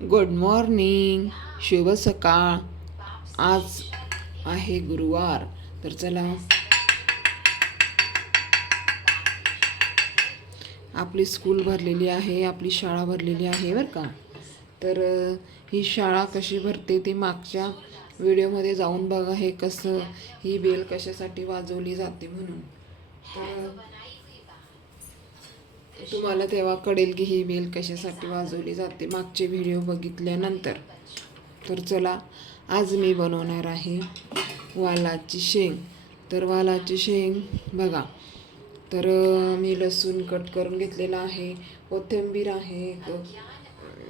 Good morning, शुभ सकाळ. आज आहे गुरुवार. तर चला, आपली स्कूल भरलेली आहे, आपली शाळा भरलेली आहे बरं का. तर ही शाळा कशी भरते ते मागच्या व्हिडिओमध्ये जाऊन बघा. हे कसं, ही बेल कशासाठी वाजवली जाते म्हणून. तर तुम्हाला तेव्हा कळेल की ही बेल कशासाठी वाजवली जाते मागचे व्हिडिओ बघितल्यानंतर. तर चला, आज मी बनवणार आहे वालाची शेंग. तर वालाची शेंग बघा. तर मी लसूण कट करून घेतलेला आहे, कोथिंबीर आहे,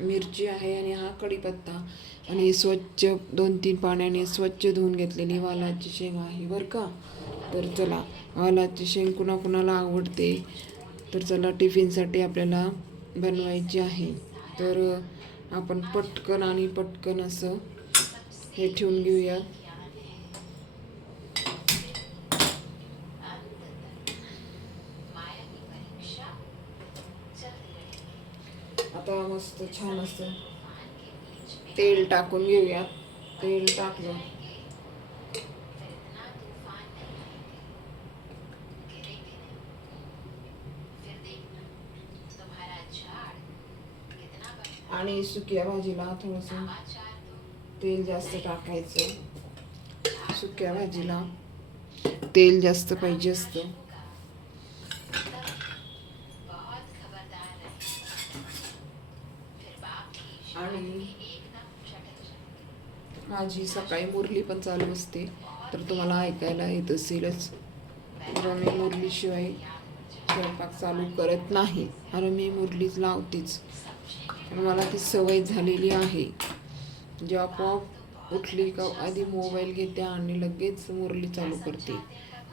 मिरची आहे आणि हा कढीपत्ता आणि स्वच्छ 2-3 पाण्याने स्वच्छ धुवून घेतलेली वालाची शेंग आहे बरं का. तर चला, वालाची शेंग कुणाकुणाला आवडते. तर चला, टिफिनसाठी आपल्याला बनवायची आहे. तर आपण पटकन असं हे ठेवून घेऊया. आता मस्त छान असं तेल टाकून घेऊया. तेल टाकलं आणि सुक्या भाजीला थोडंसं तेल जास्त टाकायचं. सुक्या भाजीला तेल जास्त पाहिजे असतं. आणि माझी सकाळी मुरली पण चालू असते, तर तुम्हाला ऐकायला येत असेलच. तर मी मुरलीशिवाय स्वयंपाक चालू करत नाही, आणि मी मुरलीच लावतेच. मला ती सवय झालेली आहे. जेव्हा आपोआप उठली का आधी मोबाईल घेते आणि लगेच मुरली चालू करते.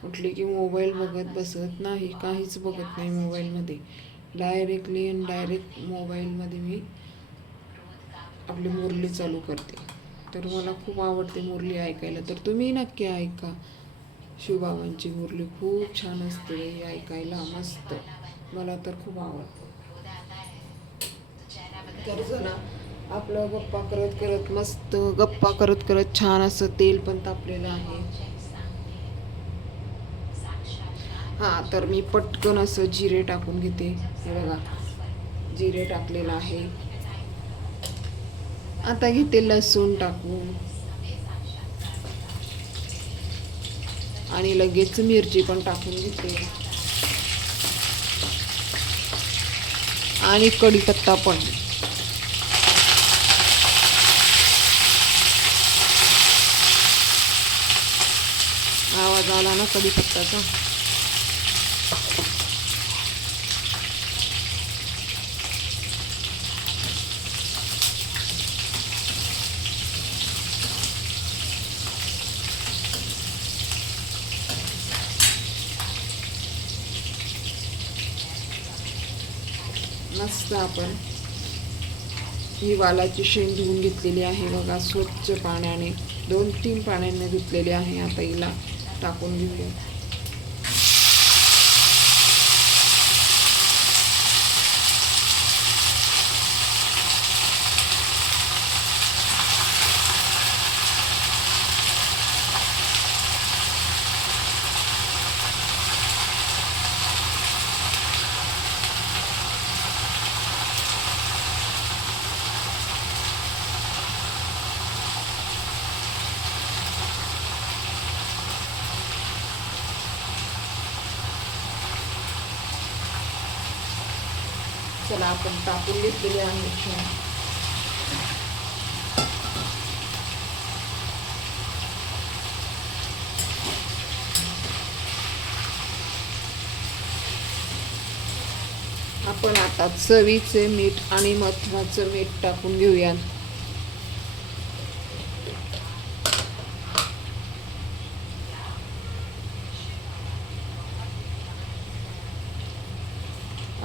उठली की मोबाईल बघत बसत नाही, काहीच बघत नाही मोबाईलमध्ये. डायरेक्ट मोबाईलमध्ये मी आपली मुरली चालू करते. तर मला खूप आवडते मुरली ऐकायला. तर तुम्ही नक्की ऐका. शुभाबांची मुरली खूप छान असते ऐकायला, मस्त. मला तर खूप आवडतं. तर चला, आपलं गप्पा करत करत छान असं तेल पण तापलेलं आहे. हां, तर मी पटकन असं जिरे टाकून घेते. हे बघा, जिरे टाकलेलं आहे. आता घेते लसूण टाकून आणि लगेच मिरची पण टाकून घेते आणि कढीपत्ता पण. आवाज आला ना कढीपत्त्याचा. मस्त आपण ही वालाची शेंग धुवून घेतलेली आहे बघा, स्वच्छ पाण्याने. 2-3 पाण्याने धुतलेली आहे. आता हिला टाकून घेऊया. चला, आपण टाकून घेतलेले आहे छान. आपण आता चवीचे मीठ आणि महत्वाचं मीठ टाकून घेऊया.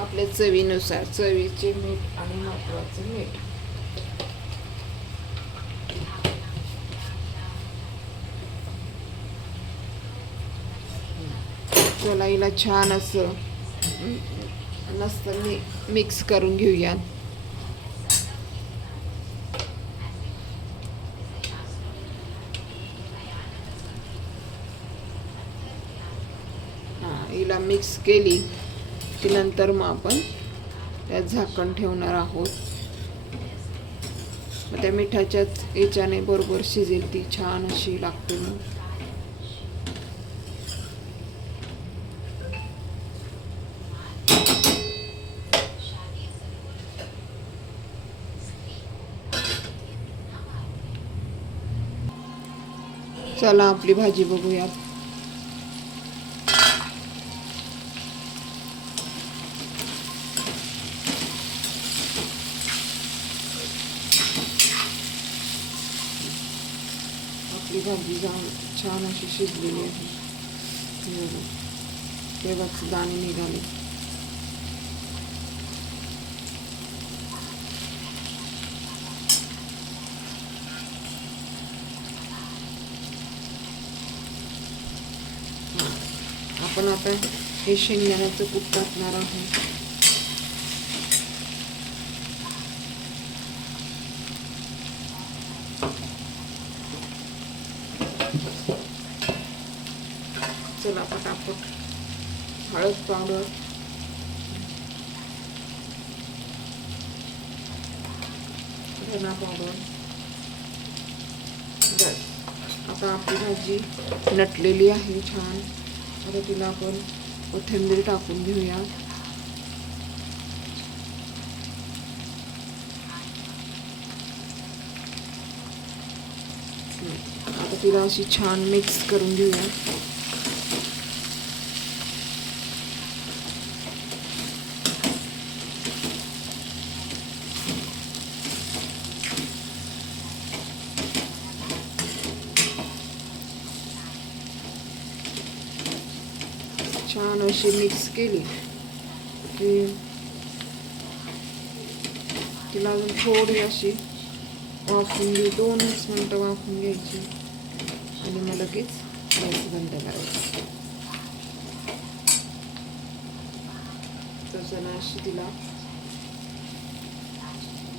आपल्या चवीनुसार चवीचे मीठ आणि महत्वाचं मीठ. चला, हिला छान असं मस्त मिक्स करून घेऊया. भाजीला मिक्स केली की नंतर मग आपण त्यात झाकण ठेवणार आहोत. मग त्या मिठाच्याच याच्याने बरोबर शिजेल, ती छान अशी लागते. मग चला आपली भाजी बघूयात. आपली भाजी छान अशी शिजलेली आहे. तेव्हाच दाणे निघाले. आपण आता हे शेंगदाण्याचं कूट टाकणार आहोत. चला पटापट हळद पावडर, धना पावडर. बस आता आपली भाजी नटलेली आहे छान. आता तिला आपण कोथिंबीर टाकून घेऊया. आता तिला अशी छान मिक्स करून घेऊया. छान अशी मिक्स केली की तिला अजून थोडी अशी वाफून घेऊ. 2 मिनिटं वाफून घ्यायची आणि मग लगेच गॅस बंद करायचा. तर चला अशी तिला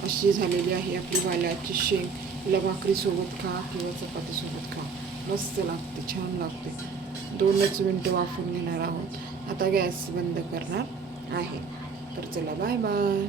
अशी झालेली आहे आपली वालाची शेंग. तिला भाकरीसोबत खा किंवा चपातीसोबत खा, मस्त लागते, छान लागते. 2 मिनिटं वाफून घेणार आहोत. आता गॅस बंद करणार आहे. तर चला बाय बाय.